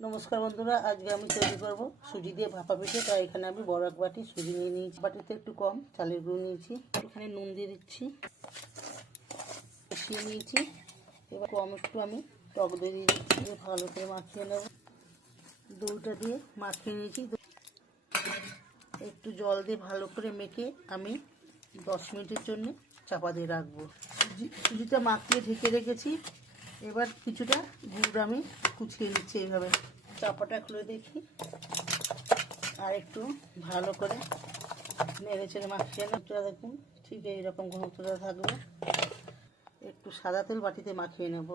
নমস্কার বন্ধুরা, আজকে আমি তৈরি করব সুজি দিয়ে ভাপা পিঠে। তাই এখানে আমি বড় এক বাটি সুজি নিয়ে নিয়েছি, বাটিতে একটু কম চালের গুঁড়ো নিয়েছি, এখানে নুন দিয়ে দিচ্ছি, মিশিয়ে নিয়েছি। এবার কম একটু আমি টক দই দিয়ে দিচ্ছি, ভালো করে মাখিয়ে নেব। দইটা দিয়ে মাখিয়ে নিয়েছি, একটু জল দিয়ে ভালো করে মেখে আমি 10 মিনিটের জন্য চাপা দিয়ে রাখবো। সুজিটা মাখিয়ে ঢেকে রেখেছি। এবার কিছুটা গুড় আমি কুচিয়ে নিচ্ছি এইভাবে। চাপাটা খুলে দেখি, আর একটু ভালো করে নেড়ে চেড়ে মাখিয়ে নেবটা দেখুন ঠিক এইরকম ঘনত্বটা থাকবে। একটু সাদা তেল বাটিতে মাখিয়ে নেব,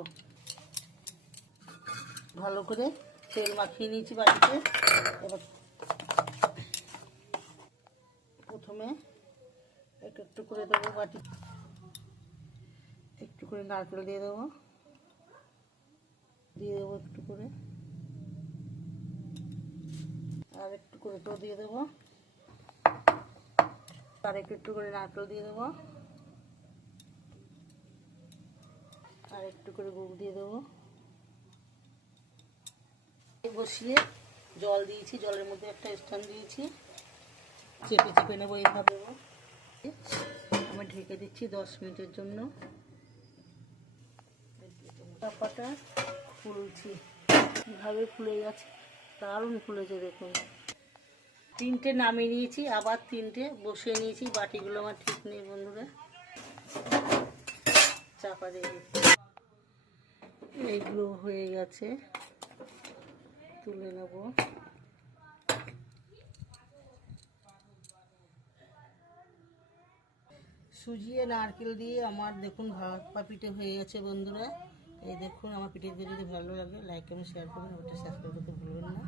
ভালো করে তেল মাখিয়ে নিয়েছি বাটিতে। এবার প্রথমে একটু করে দেবো বাটি, একটু করে নারকেল দিয়ে দেবো, একটু করে, আর একটু করে তো দিয়ে দেবো, আর একটু করে নারকেল দিয়ে দেবো, আর একটু করে গুড় দিয়ে দেবো। বসিয়ে জল দিয়েছি, জলের মধ্যে একটা স্ট্যান্ড দিয়েছি, চেপে চেপে নেবো এইভাবে। আমি ঢেকে দিচ্ছি 10 মিনিটের জন্য। চাপাটা ফুলছি, কীভাবে ফুলে গেছে, দারুণ ফুলেছে দেখুন। 3টে নামিয়ে নিয়েছি, আবার 3টে বসিয়ে নিয়েছি। বাটিগুলো আমার ঠিক নেই বন্ধুরা, চাপা দিয়ে দিচ্ছি। এইগুলো হয়ে গেছে, তুলে নেব। সুজি আর নারকেল দিয়ে আমার দেখুন ভাপা পিঠে হয়ে গেছে বন্ধুরা। এই দেখুন আমার পিঠেতে যদি ভালো লাগে লাইক এবং শেয়ার করবেন, ওটা সাবস্ক্রাইব করতে ভুলবেন না।